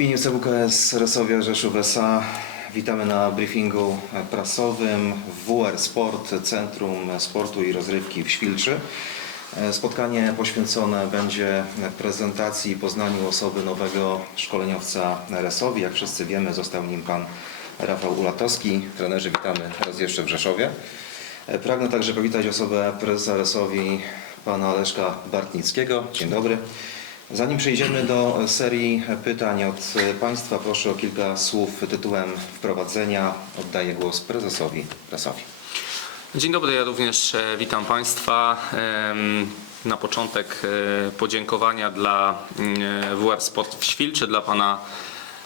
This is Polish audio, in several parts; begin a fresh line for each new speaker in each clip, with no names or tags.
imieniu CWKS Resowia Rzeszów S.A. witamy na briefingu prasowym w WR Sport, Centrum Sportu i Rozrywki w Świlczy. Spotkanie poświęcone będzie prezentacji i poznaniu osoby nowego szkoleniowca Resowi. Jak wszyscy wiemy, został nim pan Rafał Ulatowski. Trenerzy, witamy raz jeszcze w Rzeszowie. Pragnę także powitać osobę prezesa Resowi, pana Leszka Bartnickiego. Dzień dobry. Zanim przejdziemy do serii pytań od Państwa, proszę o kilka słów tytułem wprowadzenia. Oddaję głos prezesowi Resowi.
Dzień dobry, ja również e, witam Państwa. Na początek e, podziękowania dla mm, WR Sport w Świlczy, dla Pana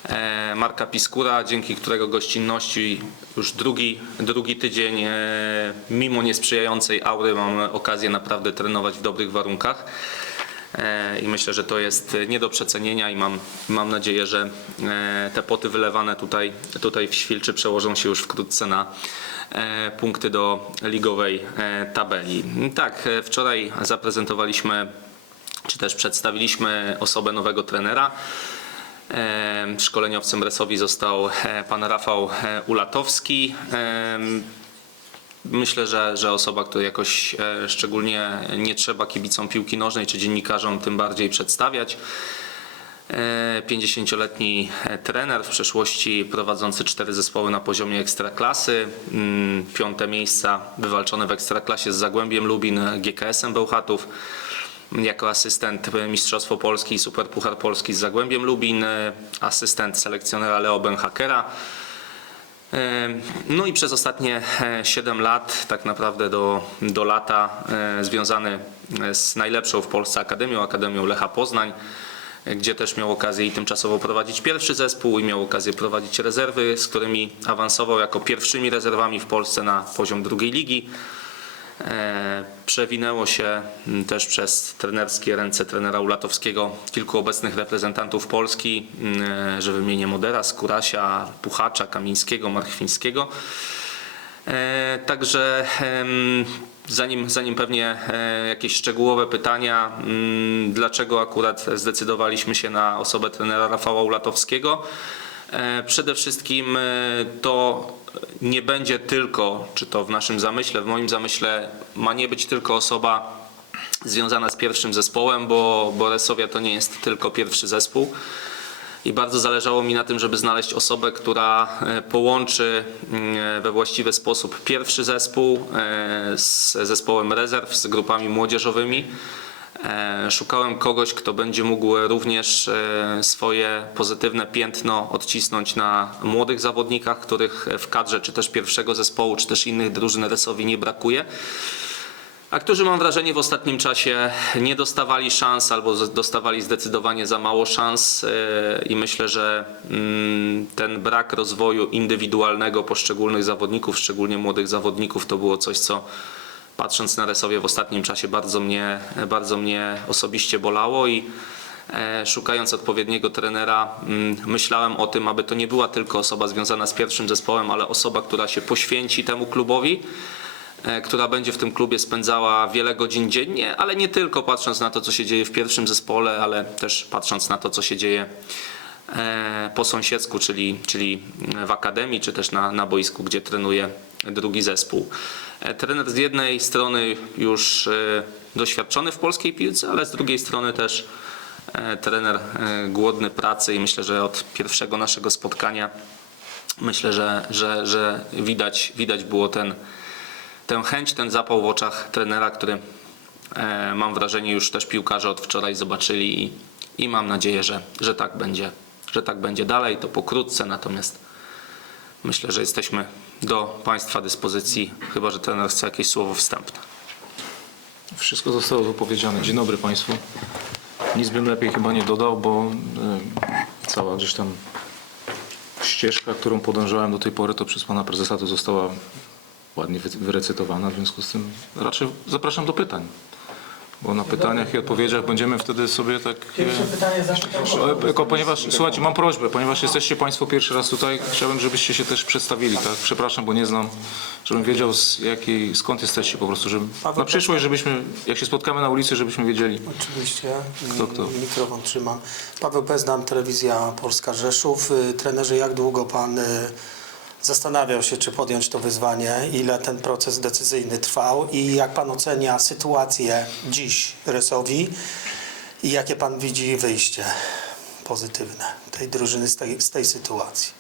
e, Marka Piskura, dzięki którego gościnności już drugi, drugi tydzień, e, mimo niesprzyjającej aury, mam okazję naprawdę trenować w dobrych warunkach. E, I myślę, że to jest nie do przecenienia i mam, mam nadzieję, że e, te poty wylewane tutaj, tutaj w Świlczy przełożą się już wkrótce na e, punkty do ligowej tabeli. Tak, wczoraj zaprezentowaliśmy, czy też przedstawiliśmy osobę nowego trenera. Szkoleniowcem Resowi został pan Rafał Ulatowski. E, Myślę, że, że osoba, której jakoś e, szczególnie nie trzeba kibicom piłki nożnej czy dziennikarzom tym bardziej przedstawiać. E, 50-letni trener, w przeszłości prowadzący cztery zespoły na poziomie ekstraklasy, Mm, piąte miejsca wywalczone w ekstraklasie z Zagłębiem Lubin, GKS-em Bełchatów, jako asystent Mistrzostwo Polski i Superpuchar Polski z Zagłębiem Lubin, e, asystent selekcjonera Leo Benhakera. E, No i przez ostatnie e, 7 lat, tak naprawdę do, do lata, e, związany z najlepszą w Polsce Akademią, Akademią Lecha Poznań, e, gdzie też miał okazję i tymczasowo prowadzić pierwszy zespół i miał okazję prowadzić rezerwy, z którymi awansował jako pierwszymi rezerwami w Polsce na poziom drugiej ligi. E, Przewinęło się też przez trenerskie ręce trenera Ulatowskiego kilku obecnych reprezentantów Polski, m, e, że wymienię Modera, Skurasia, Puchacza, Kamińskiego, Marchwińskiego. E, Także zanim, zanim pewnie jakieś szczegółowe pytania, mm, dlaczego akurat zdecydowaliśmy się na osobę trenera Rafała Ulatowskiego? Przede wszystkim to nie będzie tylko, czy to w naszym zamyśle, w moim zamyśle ma nie być tylko osoba związana z pierwszym zespołem, bo, bo Resowia to nie jest tylko pierwszy zespół. I bardzo zależało mi na tym, żeby znaleźć osobę, która e, połączy mm, we właściwy sposób pierwszy zespół e, z zespołem rezerw, z grupami młodzieżowymi. E, Szukałem kogoś, kto będzie mógł również e, swoje pozytywne piętno odcisnąć na młodych zawodnikach, których w kadrze czy też pierwszego zespołu, czy też innych drużyn Resowi nie brakuje. A którzy mam wrażenie w ostatnim czasie nie dostawali szans albo dostawali zdecydowanie za mało szans e, i myślę, że mm, ten brak rozwoju indywidualnego poszczególnych zawodników, szczególnie młodych zawodników, to było coś, co patrząc na Resowie w ostatnim czasie bardzo mnie, bardzo mnie osobiście bolało i e, szukając odpowiedniego trenera mm, myślałem o tym, aby to nie była tylko osoba związana z pierwszym zespołem, ale osoba, która się poświęci temu klubowi e, która będzie w tym klubie spędzała wiele godzin dziennie, ale nie tylko patrząc na to, co się dzieje w pierwszym zespole, ale też patrząc na to, co się dzieje e, po sąsiedzku, czyli, czyli w akademii, czy też na, na boisku, gdzie trenuje drugi zespół. E, Trener z jednej strony już e, doświadczony w polskiej piłce, ale z drugiej strony też e, trener głodny pracy i myślę, że od pierwszego naszego spotkania myślę, że, że, że widać, widać było ten, tę chęć, ten zapał w oczach trenera, który mam wrażenie już też piłkarze od wczoraj zobaczyli i, i mam nadzieję, że, że tak będzie, że tak będzie dalej, to pokrótce, natomiast myślę, że jesteśmy do Państwa dyspozycji, chyba że trener chce jakieś słowo wstępne.
Wszystko zostało wypowiedziane. Dzień dobry Państwu. Nic bym lepiej chyba nie dodał, bo e, cała gdzieś tam ścieżka, którą podążałem do tej pory, to przez Pana Prezesa to została ładnie wy- wyrecytowana. W związku z tym raczej zapraszam do pytań. Bo na pytaniach i odpowiedziach będziemy wtedy sobie tak... e, Pierwsze pytanie zapytam E, Tylko ponieważ, słuchajcie, mam prośbę, ponieważ jesteście Państwo pierwszy raz tutaj, chciałbym, żebyście się też przedstawili, tak? Przepraszam, bo nie znam, żebym wiedział z jakiej, skąd jesteście po prostu, żeby na przyszłość, żebyśmy, jak się spotkamy na ulicy, żebyśmy wiedzieli.
Oczywiście. Kto, kto? Mikrofon trzymam. Paweł Pezdam, Telewizja Polska Rzeszów. Y, Trenerze, jak długo Pan y, zastanawiał się, czy podjąć to wyzwanie? Ile ten proces decyzyjny trwał? I jak Pan ocenia sytuację dziś Resowi? I jakie Pan widzi wyjście pozytywne tej drużyny z tej, z tej sytuacji?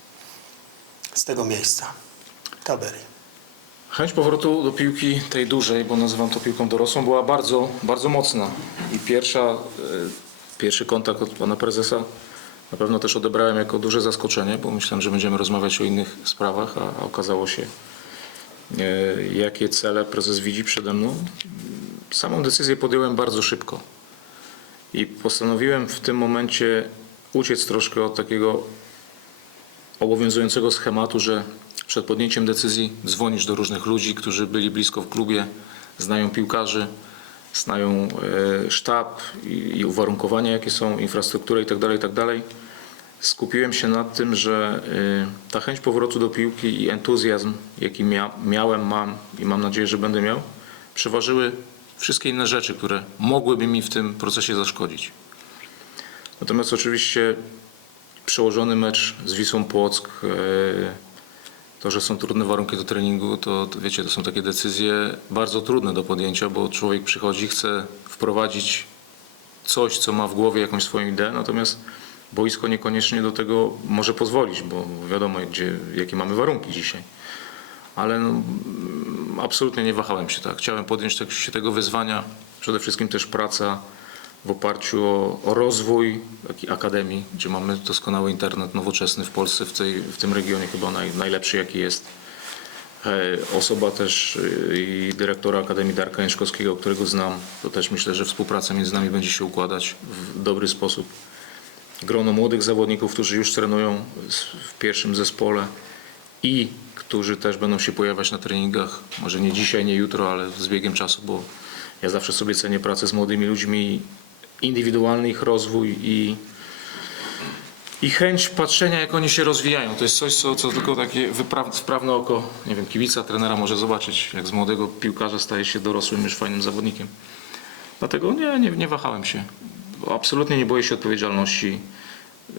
Z tego miejsca. Tabery.
Chęć powrotu do piłki tej dużej, bo nazywam to piłką dorosłą, była bardzo, bardzo mocna. I pierwsza, e, pierwszy kontakt od pana prezesa na pewno też odebrałem jako duże zaskoczenie, bo myślałem, że będziemy rozmawiać o innych sprawach, a, okazało się, e, jakie cele prezes widzi przede mną. Samą decyzję podjąłem bardzo szybko. I postanowiłem w tym momencie uciec troszkę od takiego obowiązującego schematu, że przed podjęciem decyzji dzwonisz do różnych ludzi, którzy byli blisko w klubie, znają piłkarzy, znają e, sztab i, uwarunkowania, jakie są, infrastrukturę itd., itd. Skupiłem się na tym, że e, ta chęć powrotu do piłki i entuzjazm, jaki mia, miałem, mam i mam nadzieję, że będę miał, przeważyły wszystkie inne rzeczy, które mogłyby mi w tym procesie zaszkodzić. Natomiast oczywiście przełożony mecz z Wisłą Płock, e, to, że są trudne warunki do treningu, to, to wiecie, to są takie decyzje bardzo trudne do podjęcia, bo człowiek przychodzi, chce wprowadzić coś, co ma w głowie jakąś swoją ideę, natomiast boisko niekoniecznie do tego może pozwolić, bo wiadomo, gdzie, jakie mamy warunki dzisiaj. Ale no, absolutnie nie wahałem się tak. Chciałem podjąć tak, się tego wyzwania. Przede wszystkim też praca w oparciu o, o rozwój takiej akademii, gdzie mamy doskonały internet nowoczesny w Polsce, w, tej, w tym regionie chyba naj, najlepszy jaki jest. E, Osoba też e, i dyrektora Akademii Darka Jęczkowskiego, którego znam, to też myślę, że współpraca między nami będzie się układać w dobry sposób. Grono młodych zawodników, którzy już trenują w pierwszym zespole i którzy też będą się pojawiać na treningach, może nie dzisiaj, nie jutro, ale z biegiem czasu, bo ja zawsze sobie cenię pracę z młodymi ludźmi, indywidualny ich rozwój i, i chęć patrzenia, jak oni się rozwijają. To jest coś, co, co tylko takie wypraw, wprawne oko, nie wiem, kibica, trenera może zobaczyć, jak z młodego piłkarza staje się dorosłym, już fajnym zawodnikiem. Dlatego nie, nie, nie wahałem się. Absolutnie nie boję się odpowiedzialności.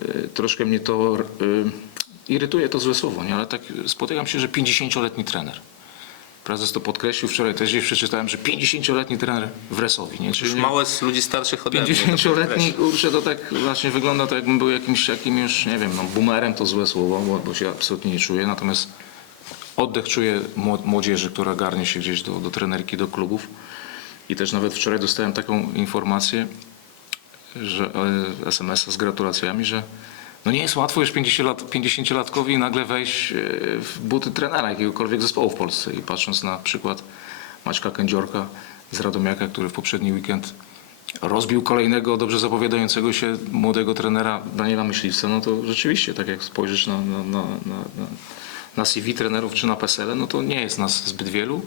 Y, Troszkę mnie to y, irytuje to złe słowo, nie? ale tak spotykam się, że 50-letni trener. Prezes to podkreślił wczoraj, też gdzieś przeczytałem, że 50-letni trener w Resowi. Nie?
Czyli Już mało z ludzi starszych ode
mnie. 50-letni, kurczę, to tak właśnie wygląda to jakbym był jakimś, jakim już, nie wiem, no boomerem to złe słowo, bo, bo się absolutnie nie czuję, natomiast oddech czuję mło- młodzieży, która garnie się gdzieś do, do trenerki, do klubów i też nawet wczoraj dostałem taką informację, że e, SMS-a z gratulacjami, że no nie jest łatwo już 50 lat, 50-latkowi nagle wejść e, w buty trenera jakiegokolwiek zespołu w Polsce. I patrząc na przykład Maćka Kędziorka z Radomiaka, który w poprzedni weekend rozbił kolejnego dobrze zapowiadającego się młodego trenera Daniela Myśliwca, no to rzeczywiście, tak jak spojrzysz na, na, na, na, na- na CV trenerów czy na PESEL, no to nie jest nas zbyt wielu.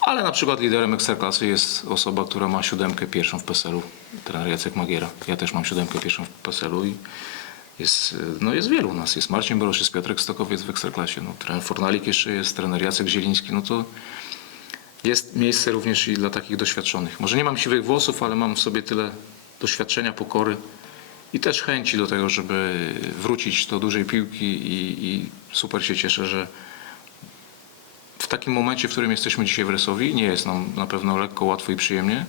Ale na przykład liderem Ekstraklasy jest osoba, która ma siódemkę pierwszą w PESEL-u, trener Jacek Magiera. Ja też mam siódemkę pierwszą w PESEL-u i jest, y, no jest wielu nas. Jest Marcin Borosz, jest Piotrek Stokowiec w Ekstraklasie, no, trener Fornalik jeszcze jest, trener Jacek Zieliński, no to jest miejsce również i dla takich doświadczonych. Może nie mam siwych włosów, ale mam w sobie tyle doświadczenia, pokory i też chęci do tego, żeby wrócić do dużej piłki i, i super się cieszę, że w takim momencie, w którym jesteśmy dzisiaj w Resowi, nie jest nam na pewno lekko, łatwo i przyjemnie,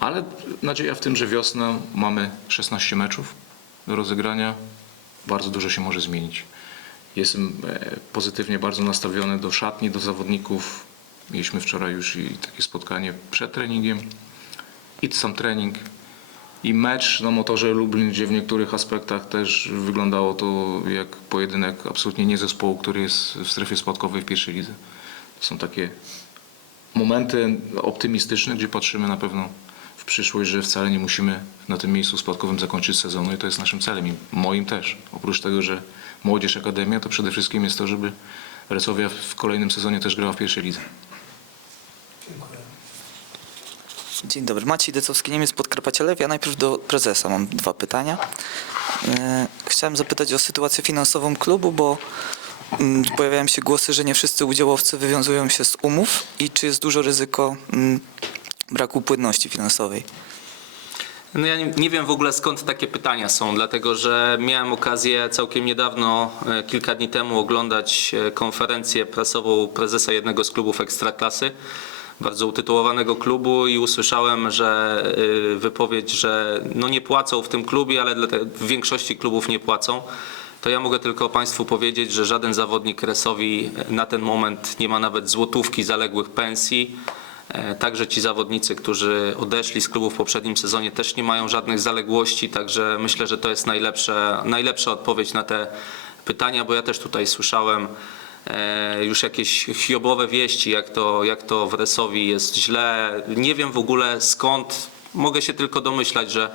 ale nadzieja w tym, że wiosną mamy 16 meczów do rozegrania, bardzo dużo się może zmienić. Jestem e, pozytywnie bardzo nastawiony do szatni, do zawodników. Mieliśmy wczoraj już i takie spotkanie przed treningiem i sam trening i mecz na motorze Lublin, gdzie w niektórych aspektach też wyglądało to jak pojedynek absolutnie nie zespołu, który jest w strefie spadkowej w pierwszej lidze. To są takie momenty optymistyczne, gdzie patrzymy na pewno przyszłość, że wcale nie musimy na tym miejscu spadkowym zakończyć sezonu i to jest naszym celem i moim też. Oprócz tego, że Młodzież Akademia, to przede wszystkim jest to, żeby Resowia w kolejnym sezonie też grała w pierwszej lidze. Dziękuję.
Dzień dobry. Maciej Decowski, Niemiec Podkarpacia Lew. Ja najpierw do prezesa mam dwa pytania. E, Chciałem zapytać o sytuację finansową klubu, bo mm, pojawiają się głosy, że nie wszyscy udziałowcy wywiązują się z umów i czy jest dużo ryzyko mm, braku płynności finansowej.
No ja nie, nie wiem w ogóle skąd takie pytania są, dlatego że miałem okazję całkiem niedawno, e, kilka dni temu oglądać e, konferencję prasową prezesa jednego z klubów Ekstraklasy, bardzo utytułowanego klubu i usłyszałem, że e, wypowiedź, że no nie płacą w tym klubie, ale w większości klubów nie płacą. To ja mogę tylko Państwu powiedzieć, że żaden zawodnik Resowi na ten moment nie ma nawet złotówki zaległych pensji. E, Także ci zawodnicy, którzy odeszli z klubu w poprzednim sezonie też nie mają żadnych zaległości, także myślę, że to jest najlepsze, najlepsza odpowiedź na te pytania, bo ja też tutaj słyszałem e, już jakieś hiobowe wieści, jak to, jak to w Resowi jest źle. Nie wiem w ogóle skąd, mogę się tylko domyślać, że,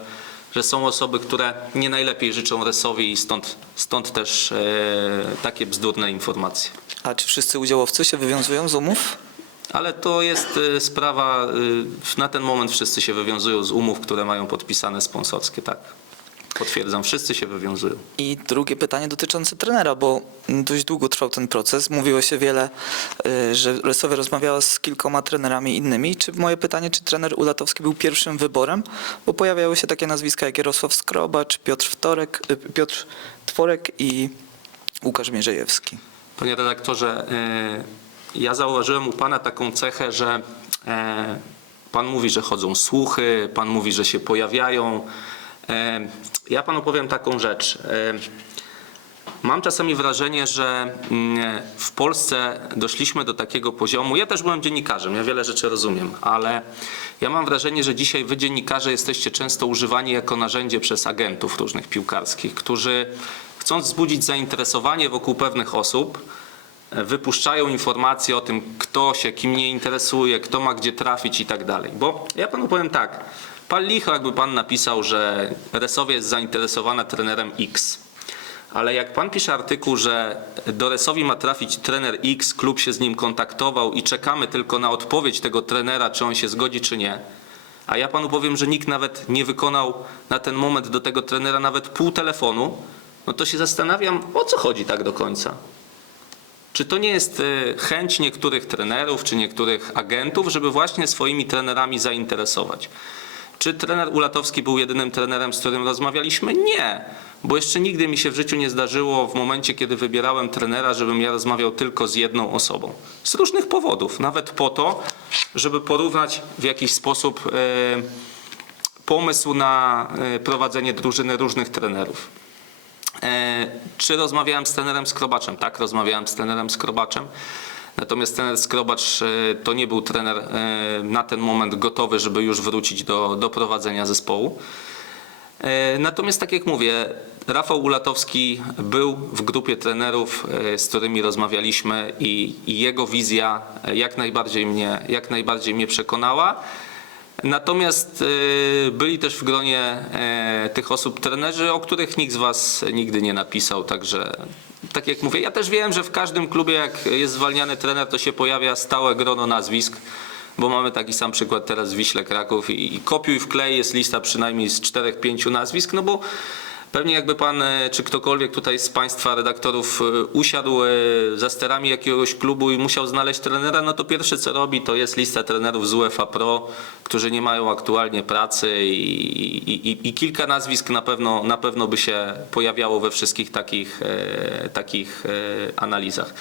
że są osoby, które nie najlepiej życzą Resowi i stąd, stąd też e, takie bzdurne informacje.
A czy wszyscy udziałowcy się wywiązują z umów?
Ale to jest y, sprawa, y, na ten moment wszyscy się wywiązują z umów, które mają podpisane sponsorskie, tak. Potwierdzam, wszyscy się wywiązują.
I drugie pytanie dotyczące trenera, bo dość długo trwał ten proces. Mówiło się wiele, y, że Resowia rozmawiała z kilkoma trenerami innymi. Czy moje pytanie, czy trener Ulatowski był pierwszym wyborem? Bo pojawiały się takie nazwiska jak Jarosław Skrobacz, Piotr, Wtorek, Piotr Tworek i Łukasz Mierzejewski.
Panie redaktorze, ja zauważyłem u Pana taką cechę, że e, Pan mówi, że chodzą słuchy, Pan mówi, że się pojawiają. E, Ja Panu powiem taką rzecz. E, Mam czasami wrażenie, że mm, w Polsce doszliśmy do takiego poziomu. Ja też byłem dziennikarzem, ja wiele rzeczy rozumiem, ale ja mam wrażenie, że dzisiaj wy dziennikarze jesteście często używani jako narzędzie przez agentów różnych piłkarskich, którzy chcąc wzbudzić zainteresowanie wokół pewnych osób, wypuszczają informacje o tym, kto się kim nie interesuje, kto ma gdzie trafić i tak dalej. Bo ja panu powiem tak, pan licho jakby pan napisał, że Resowie jest zainteresowana trenerem X. Ale jak pan pisze artykuł, że do Resowi ma trafić trener X, klub się z nim kontaktował i czekamy tylko na odpowiedź tego trenera, czy on się zgodzi, czy nie. A ja panu powiem, że nikt nawet nie wykonał na ten moment do tego trenera nawet pół telefonu, no to się zastanawiam, o co chodzi tak do końca. Czy to nie jest e, chęć niektórych trenerów czy niektórych agentów, żeby właśnie swoimi trenerami zainteresować? Czy trener Ulatowski był jedynym trenerem, z którym rozmawialiśmy? Nie, bo jeszcze nigdy mi się w życiu nie zdarzyło w momencie, kiedy wybierałem trenera, żebym ja rozmawiał tylko z jedną osobą. Z różnych powodów, nawet po to, żeby porównać w jakiś sposób e, pomysł na e, prowadzenie drużyny różnych trenerów. E, Czy rozmawiałem z trenerem Skrobaczem? Tak, rozmawiałem z trenerem Skrobaczem. Natomiast trener Skrobacz e, to nie był trener e, na ten moment gotowy, żeby już wrócić do, do prowadzenia zespołu. Natomiast tak jak mówię, Rafał Ulatowski był w grupie trenerów, z którymi rozmawialiśmy i, i jego wizja jak najbardziej mnie, jak najbardziej mnie przekonała. Natomiast e, byli też w gronie e, tych osób trenerzy, o których nikt z Was nigdy nie napisał, także tak jak mówię, ja też wiem, że w każdym klubie jak jest zwalniany trener, to się pojawia stałe grono nazwisk, bo mamy taki sam przykład teraz w Wiśle Kraków i, i kopiuj w klej jest lista przynajmniej z czterech, pięciu nazwisk, no bo Pewnie jakby pan, e, czy ktokolwiek tutaj z Państwa redaktorów e, usiadł e, za sterami jakiegoś klubu i musiał znaleźć trenera, no to pierwsze co robi to jest lista trenerów z UEFA Pro, którzy nie mają aktualnie pracy i, i, i, i kilka nazwisk na pewno, na pewno by się pojawiało we wszystkich takich, takich analizach.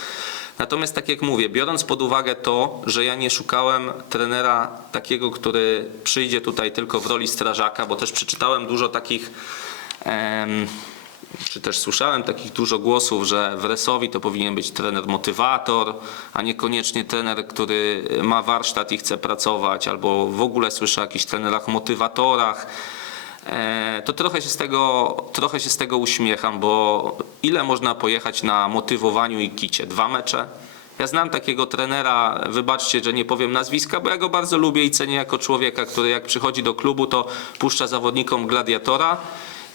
Natomiast tak jak mówię, biorąc pod uwagę to, że ja nie szukałem trenera takiego, który przyjdzie tutaj tylko w roli strażaka, bo też przeczytałem dużo takich czy też słyszałem takich dużo głosów, że w Resowi to powinien być trener motywator, a niekoniecznie trener, który ma warsztat i chce pracować, albo w ogóle słyszę o jakichś trenerach motywatorach. E, To trochę się, z tego, trochę się z tego uśmiecham, bo ile można pojechać na motywowaniu i kicie? Dwa mecze? Ja znam takiego trenera, wybaczcie, że nie powiem nazwiska, bo ja go bardzo lubię i cenię jako człowieka, który jak przychodzi do klubu, to puszcza zawodnikom gladiatora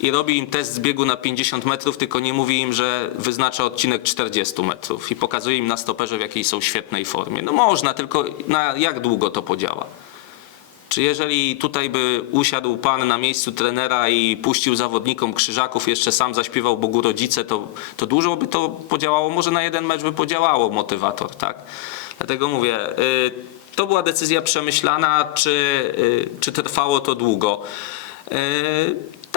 i robi im test z biegu na 50 metrów, tylko nie mówi im, że wyznacza odcinek 40 metrów i pokazuje im na stoperze, w jakiej są świetnej formie. No można, tylko na jak długo to podziała? Czy jeżeli tutaj by usiadł pan na miejscu trenera i puścił zawodnikom krzyżaków, jeszcze sam zaśpiewał Bogu rodzice, to, to dużo by to podziałało, może na jeden mecz by podziałało motywator, tak? Dlatego mówię, y, to była decyzja przemyślana, czy, y, czy trwało to długo.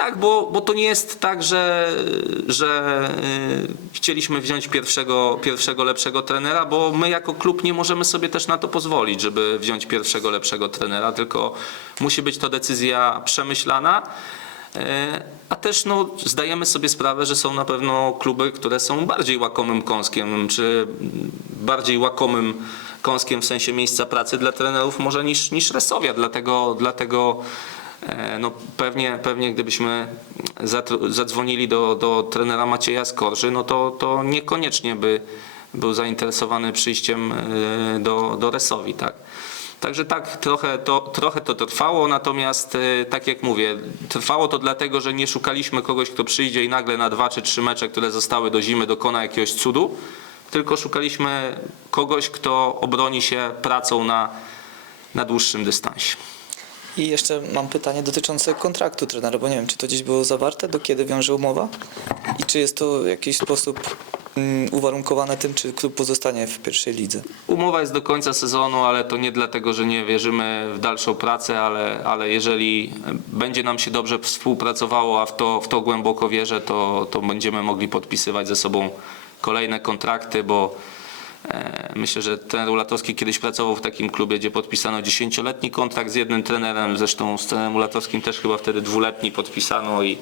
Y, Tak, bo, bo to nie jest tak, że, że y, chcieliśmy wziąć pierwszego, pierwszego lepszego trenera, bo my jako klub nie możemy sobie też na to pozwolić, żeby wziąć pierwszego lepszego trenera, tylko musi być to decyzja przemyślana. E, A też no, zdajemy sobie sprawę, że są na pewno kluby, które są bardziej łakomym kąskiem, czy bardziej łakomym kąskiem w sensie miejsca pracy dla trenerów może niż, niż Resowia. Dlatego, dlatego no, pewnie, pewnie gdybyśmy zadzwonili do, do trenera Macieja Skorży, no to, to niekoniecznie by był zainteresowany przyjściem e, do, do Resowi. Tak? Także tak, trochę to, trochę to trwało, natomiast e, tak jak mówię, trwało to dlatego, że nie szukaliśmy kogoś, kto przyjdzie i nagle na dwa czy trzy mecze, które zostały do zimy, dokona jakiegoś cudu, tylko szukaliśmy kogoś, kto obroni się pracą na, na dłuższym dystansie.
I jeszcze mam pytanie dotyczące kontraktu trenera, bo nie wiem, czy to gdzieś było zawarte, do kiedy wiąże umowa i czy jest to w jakiś sposób mm, uwarunkowane tym, czy klub pozostanie w pierwszej lidze.
Umowa jest do końca sezonu, ale to nie dlatego, że nie wierzymy w dalszą pracę, ale, ale jeżeli będzie nam się dobrze współpracowało, a w to, w to głęboko wierzę, to, to będziemy mogli podpisywać ze sobą kolejne kontrakty, bo myślę, że trener Ulatowski kiedyś pracował w takim klubie, gdzie podpisano 10-letni kontrakt z jednym trenerem, zresztą z trenerem Ulatowskim też chyba wtedy dwuletni podpisano i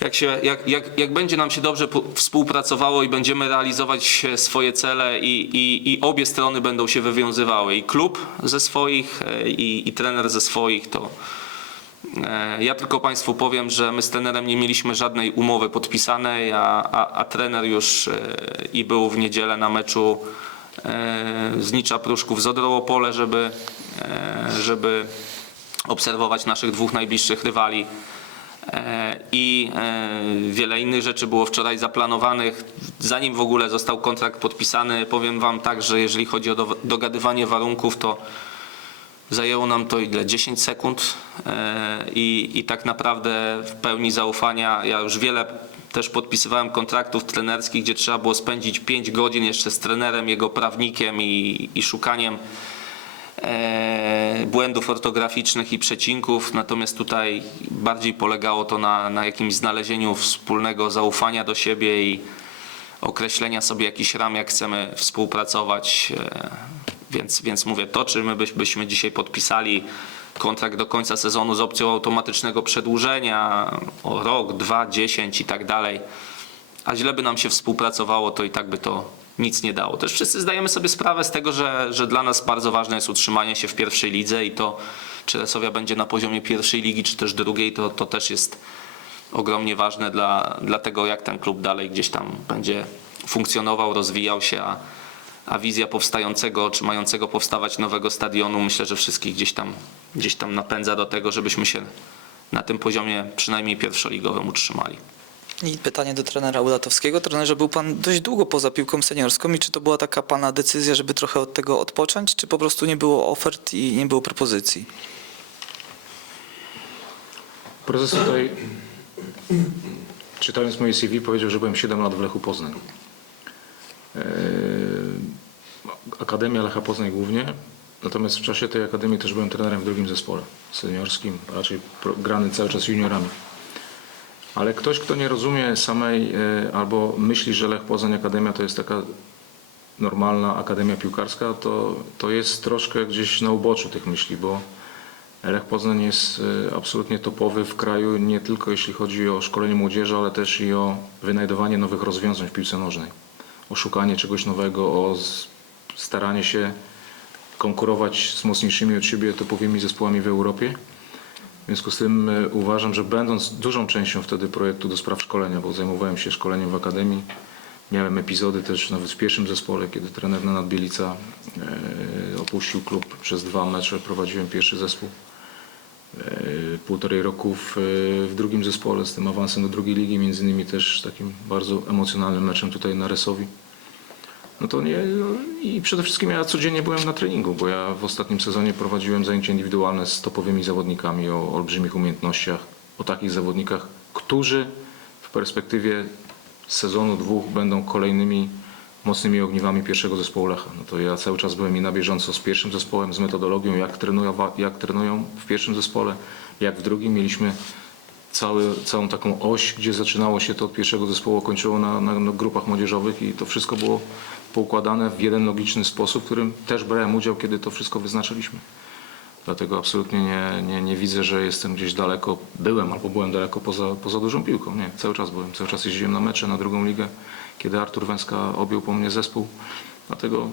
jak, się, jak, jak, jak będzie nam się dobrze współpracowało i będziemy realizować e, swoje cele i, i, i obie strony będą się wywiązywały, i klub ze swoich, e, i, i trener ze swoich, to e, ja tylko Państwu powiem, że my z trenerem nie mieliśmy żadnej umowy podpisanej, a, a, a trener już e, i był w niedzielę na meczu e, z Nicza Pruszków z Odrą Opole, żeby, e, żeby obserwować naszych dwóch najbliższych rywali. E, i e, wiele innych rzeczy było wczoraj zaplanowanych. Zanim w ogóle został kontrakt podpisany, powiem Wam tak, że jeżeli chodzi o do- dogadywanie warunków, to zajęło nam to ile? 10 sekund E, i, i tak naprawdę w pełni zaufania. Ja już wiele też podpisywałem kontraktów trenerskich, gdzie trzeba było spędzić 5 godzin jeszcze z trenerem, jego prawnikiem i, i szukaniem e, błędów ortograficznych i przecinków, natomiast tutaj bardziej polegało to na, na jakimś znalezieniu wspólnego zaufania do siebie i określenia sobie jakichś ram, jak chcemy współpracować. e, Więc, więc mówię, to czy my byś, byśmy dzisiaj podpisali kontrakt do końca sezonu z opcją automatycznego przedłużenia o rok, dwa, dziesięć i tak dalej, a źle by nam się współpracowało, to i tak by to nic nie dało. Też wszyscy zdajemy sobie sprawę z tego, że, że dla nas bardzo ważne jest utrzymanie się w pierwszej lidze i to, czy Resowia będzie na poziomie pierwszej ligi, czy też drugiej, to, to też jest ogromnie ważne dla, dla tego, jak ten klub dalej gdzieś tam będzie funkcjonował, rozwijał się, a, a wizja powstającego, czy mającego powstawać nowego stadionu, myślę, że wszystkich gdzieś tam, gdzieś tam napędza do tego, żebyśmy się na tym poziomie przynajmniej pierwszoligowym utrzymali.
I pytanie do trenera Ulatowskiego. Trenerze, był pan dość długo poza piłką seniorską i czy to była taka pana decyzja, żeby trochę od tego odpocząć, czy po prostu nie było ofert i nie było propozycji?
Prezes tutaj, czytając moje CV, powiedział, że byłem 7 lat w Lechu Poznań. Akademia Lecha Poznań głównie, natomiast w czasie tej akademii też byłem trenerem w drugim zespole seniorskim, raczej grany cały czas juniorami. Ale ktoś, kto nie rozumie samej e, albo myśli, że Lech Poznań Akademia to jest taka normalna akademia piłkarska, to, to jest troszkę gdzieś na uboczu tych myśli, bo Lech Poznań jest e, absolutnie topowy w kraju, nie tylko jeśli chodzi o szkolenie młodzieży, ale też i o wynajdowanie nowych rozwiązań w piłce nożnej. O szukanie czegoś nowego, o staranie się konkurować z mocniejszymi od siebie topowymi zespołami w Europie. W związku z tym e, uważam, że będąc dużą częścią wtedy projektu do spraw szkolenia, bo zajmowałem się szkoleniem w Akademii, miałem epizody też nawet w pierwszym zespole, kiedy trener Nenad Bielica e, opuścił klub przez dwa mecze, prowadziłem pierwszy zespół. E, Półtorej roku w, w drugim zespole z tym awansem do drugiej ligi, między innymi też takim bardzo emocjonalnym meczem tutaj na Resowi. No to nie. No, I przede wszystkim ja codziennie byłem na treningu, bo ja w ostatnim sezonie prowadziłem zajęcia indywidualne z topowymi zawodnikami o olbrzymich umiejętnościach, o takich zawodnikach, którzy w perspektywie sezonu dwóch będą kolejnymi mocnymi ogniwami pierwszego zespołu Lecha. No to ja cały czas byłem i na bieżąco z pierwszym zespołem, z metodologią, jak trenują, jak trenują w pierwszym zespole, jak w drugim. Mieliśmy cały, całą taką oś, gdzie zaczynało się to od pierwszego zespołu, kończyło na, na, na grupach młodzieżowych i to wszystko było poukładane w jeden logiczny sposób, w którym też brałem udział, kiedy to wszystko wyznaczyliśmy. Dlatego absolutnie nie, nie, nie widzę, że jestem gdzieś daleko, byłem albo byłem daleko poza, poza dużą piłką. Nie, cały czas byłem, cały czas jeździłem na mecze, na drugą ligę, kiedy Artur Węska objął po mnie zespół. Dlatego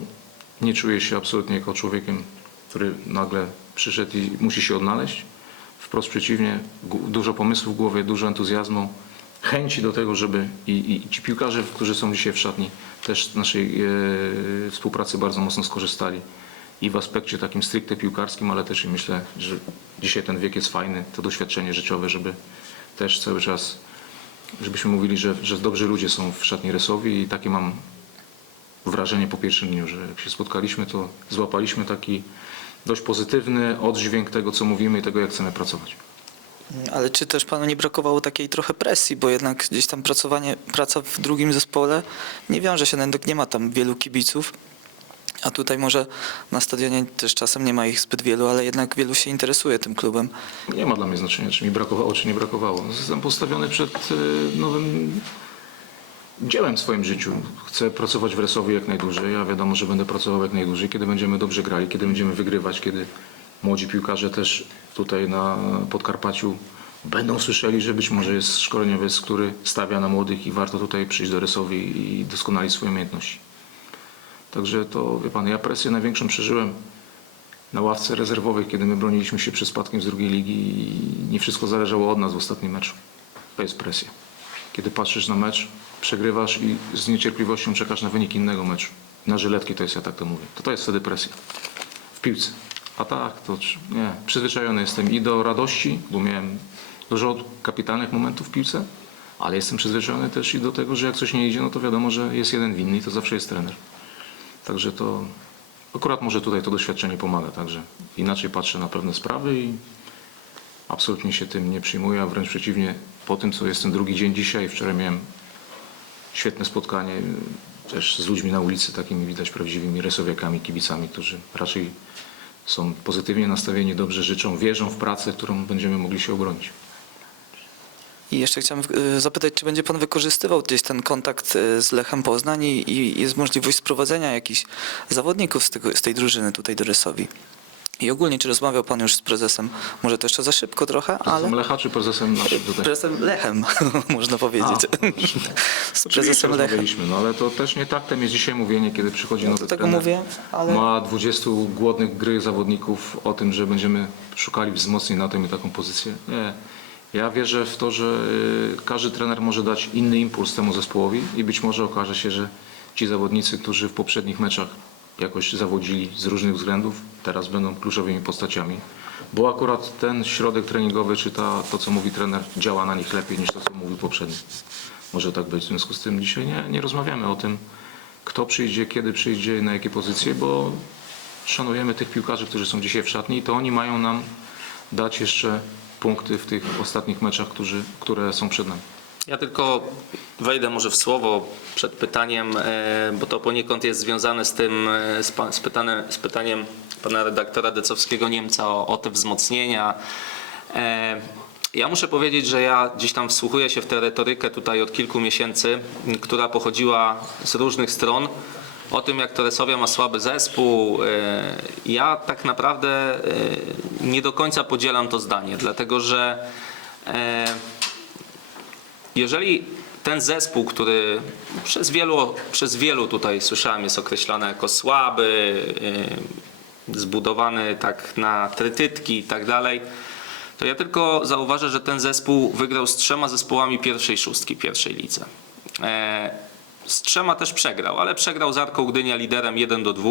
nie czuję się absolutnie jako człowiekiem, który nagle przyszedł i musi się odnaleźć. Wprost przeciwnie, dużo pomysłów w głowie, dużo entuzjazmu, chęci do tego, żeby i, i ci piłkarze, którzy są dzisiaj w szatni, też z naszej e, współpracy bardzo mocno skorzystali. I w aspekcie takim stricte piłkarskim, ale też i myślę, że dzisiaj ten wiek jest fajny, to doświadczenie życiowe, żeby też cały czas, żebyśmy mówili, że, że dobrzy ludzie są w szatni Resowi i takie mam wrażenie po pierwszym dniu, że jak się spotkaliśmy, to złapaliśmy taki dość pozytywny oddźwięk tego, co mówimy i tego, jak chcemy pracować.
Ale czy też panu nie brakowało takiej trochę presji, bo jednak gdzieś tam pracowanie, praca w drugim zespole nie wiąże się, jednak nie ma tam wielu kibiców, a tutaj może na stadionie też czasem nie ma ich zbyt wielu, ale jednak wielu się interesuje tym klubem.
Nie ma dla mnie znaczenia, czy mi brakowało, czy nie brakowało. Jestem postawiony przed e, nowym dziełem w swoim życiu. Chcę pracować w Resowi jak najdłużej. Ja wiadomo, że będę pracował jak najdłużej, kiedy będziemy dobrze grali, kiedy będziemy wygrywać, kiedy młodzi piłkarze też tutaj na Podkarpaciu będą słyszeli, że być może jest szkoleniowiec, który stawia na młodych i warto tutaj przyjść do Resowi i doskonalić swoje umiejętności. Także to, wie pan, ja presję największą przeżyłem na ławce rezerwowej, kiedy my broniliśmy się przed spadkiem z drugiej ligi i nie wszystko zależało od nas w ostatnim meczu. To jest presja. Kiedy patrzysz na mecz, przegrywasz i z niecierpliwością czekasz na wynik innego meczu. Na żyletki to jest, ja tak to mówię. To to jest wtedy presja. W piłce. A tak, to nie. Przyzwyczajony jestem i do radości, bo miałem dużo kapitalnych momentów w piłce, ale jestem przyzwyczajony też i do tego, że jak coś nie idzie, no to wiadomo, że jest jeden winny i to zawsze jest trener. Także to akurat może tutaj to doświadczenie pomaga, także inaczej patrzę na pewne sprawy i absolutnie się tym nie przyjmuję, a wręcz przeciwnie, po tym co jest ten drugi dzień dzisiaj, wczoraj miałem świetne spotkanie y, też z ludźmi na ulicy, takimi widać prawdziwymi resowiakami, kibicami, którzy raczej są pozytywnie nastawieni, dobrze życzą, wierzą w pracę, którą będziemy mogli się obronić.
I jeszcze chciałem y, zapytać, czy będzie pan wykorzystywał gdzieś ten kontakt y, z Lechem Poznań i, i jest możliwość sprowadzenia jakichś zawodników z, tego, z tej drużyny tutaj do Rysowi? I ogólnie, czy rozmawiał pan już z prezesem? Może to jeszcze za szybko trochę, ale...
Prezesem Lecha czy prezesem naszym tutaj?
Prezesem Lechem, można powiedzieć.
z Oczywiście prezesem Lechem. no ale to też nie taktem jest dzisiaj mówienie, kiedy przychodzi No nowy tego trener. mówię, ale- Ma 20 głodnych gry zawodników o tym, że będziemy szukali wzmocnień na tym i taką pozycję. Nie. Ja wierzę w to, że y, każdy trener może dać inny impuls temu zespołowi i być może okaże się, że ci zawodnicy, którzy w poprzednich meczach jakoś zawodzili z różnych względów, teraz będą kluczowymi postaciami. Bo akurat ten środek treningowy, czy ta, to co mówi trener, działa na nich lepiej niż to, co mówił poprzedni. Może tak być. W związku z tym dzisiaj nie, nie rozmawiamy o tym, kto przyjdzie, kiedy przyjdzie, na jakie pozycje, bo szanujemy tych piłkarzy, którzy są dzisiaj w szatni i to oni mają nam dać jeszcze punkty w tych ostatnich meczach, którzy, które są przed nami.
Ja tylko wejdę może w słowo przed pytaniem, e, bo to poniekąd jest związane z tym, e, z, pytane, z pytaniem pana redaktora Decowskiego Niemca o, o te wzmocnienia. E, Ja muszę powiedzieć, że ja gdzieś tam wsłuchuję się w tę retorykę tutaj od kilku miesięcy, która pochodziła z różnych stron. O tym, jak Toresowia ma słaby zespół. Ja tak naprawdę nie do końca podzielam to zdanie, dlatego że jeżeli ten zespół, który przez wielu, przez wielu tutaj słyszałem jest określany jako słaby, yy, zbudowany tak na trytytki i tak dalej, to ja tylko zauważę, że ten zespół wygrał z trzema zespołami pierwszej szóstki, pierwszej lidze. E, Z trzema też przegrał, ale przegrał z Arką Gdynia liderem 1 do 2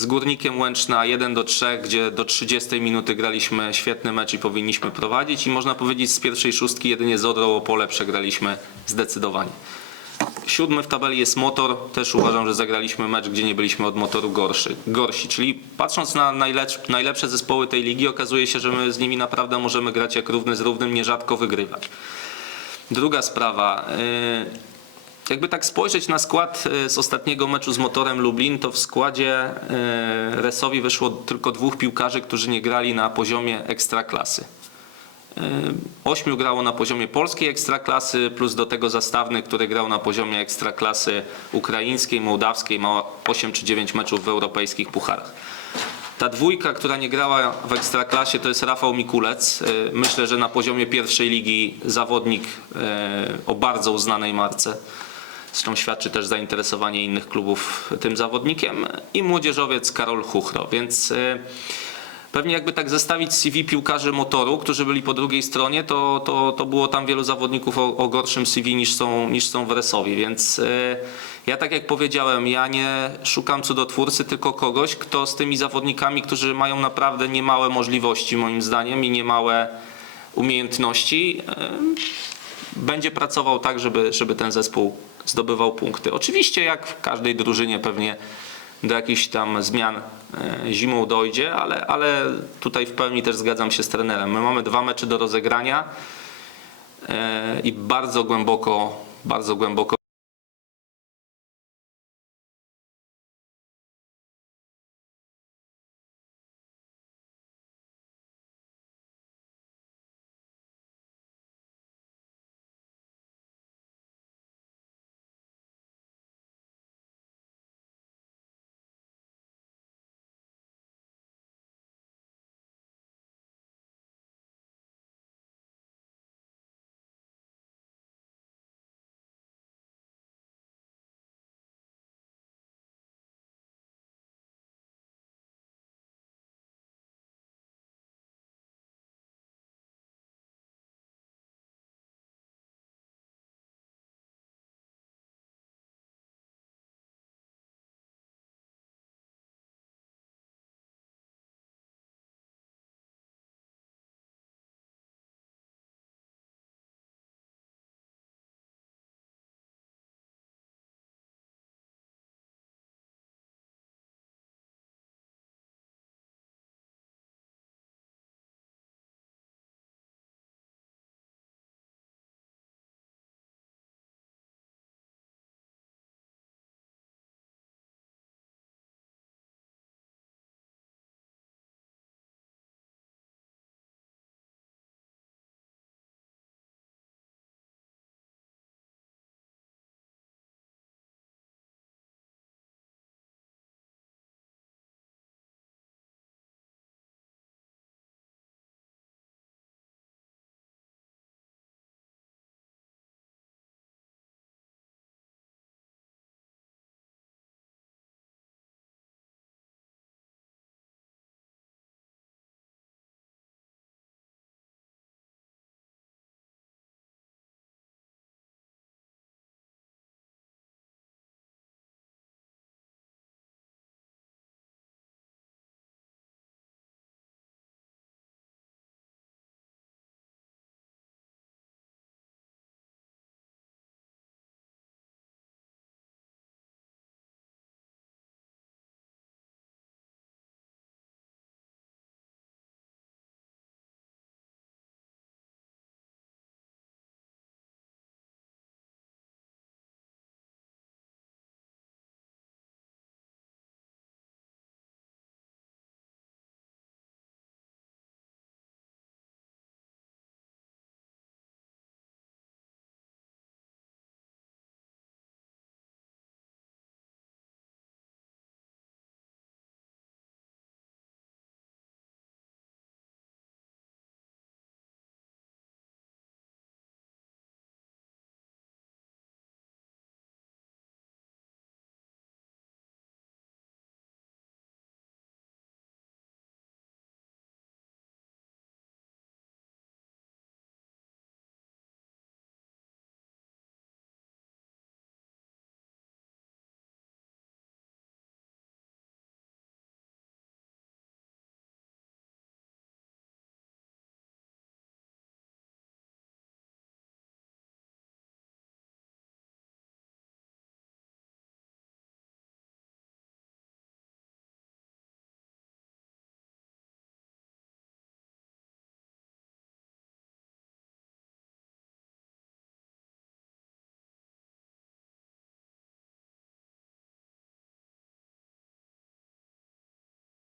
z Górnikiem Łęczna 1 do 3, gdzie do 30 minuty graliśmy świetny mecz i powinniśmy prowadzić i można powiedzieć z pierwszej szóstki jedynie z Odrą Opole przegraliśmy zdecydowanie. Siódmy w tabeli jest motor. Też uważam, że zagraliśmy mecz, gdzie nie byliśmy od motoru gorszy, gorsi. Czyli patrząc na najlepsze zespoły tej ligi, okazuje się, że my z nimi naprawdę możemy grać jak równy z równym, nierzadko wygrywać. Druga sprawa. y, Jakby tak spojrzeć na skład y, z ostatniego meczu z motorem Lublin, to w składzie y, Resowi wyszło tylko dwóch piłkarzy, którzy nie grali na poziomie ekstraklasy. Y, Ośmiu grało na poziomie polskiej ekstraklasy, plus do tego zastawny, który grał na poziomie ekstraklasy ukraińskiej, mołdawskiej, ma 8 czy 9 meczów w europejskich pucharach. Ta dwójka, która nie grała w ekstraklasie, to jest Rafał Mikulec. Myślę, że na poziomie pierwszej ligi zawodnik o bardzo uznanej marce. Zresztą świadczy też zainteresowanie innych klubów tym zawodnikiem. I młodzieżowiec Karol Chuchro. Więc y, Pewnie jakby tak zestawić CV piłkarzy motoru, którzy byli po drugiej stronie, to, to, to było tam wielu zawodników o, o gorszym CV niż są, niż są w Resowi. Więc y, ja tak jak powiedziałem, ja nie szukam cudotwórcy, tylko kogoś, kto z tymi zawodnikami, którzy mają naprawdę niemałe możliwości moim zdaniem i niemałe umiejętności, y, będzie pracował tak, żeby, żeby ten zespół zdobywał punkty. Oczywiście jak w każdej drużynie pewnie do jakichś tam zmian e, zimą dojdzie, ale, ale tutaj w pełni też zgadzam się z trenerem. My mamy dwa mecze do rozegrania e, i bardzo głęboko, bardzo głęboko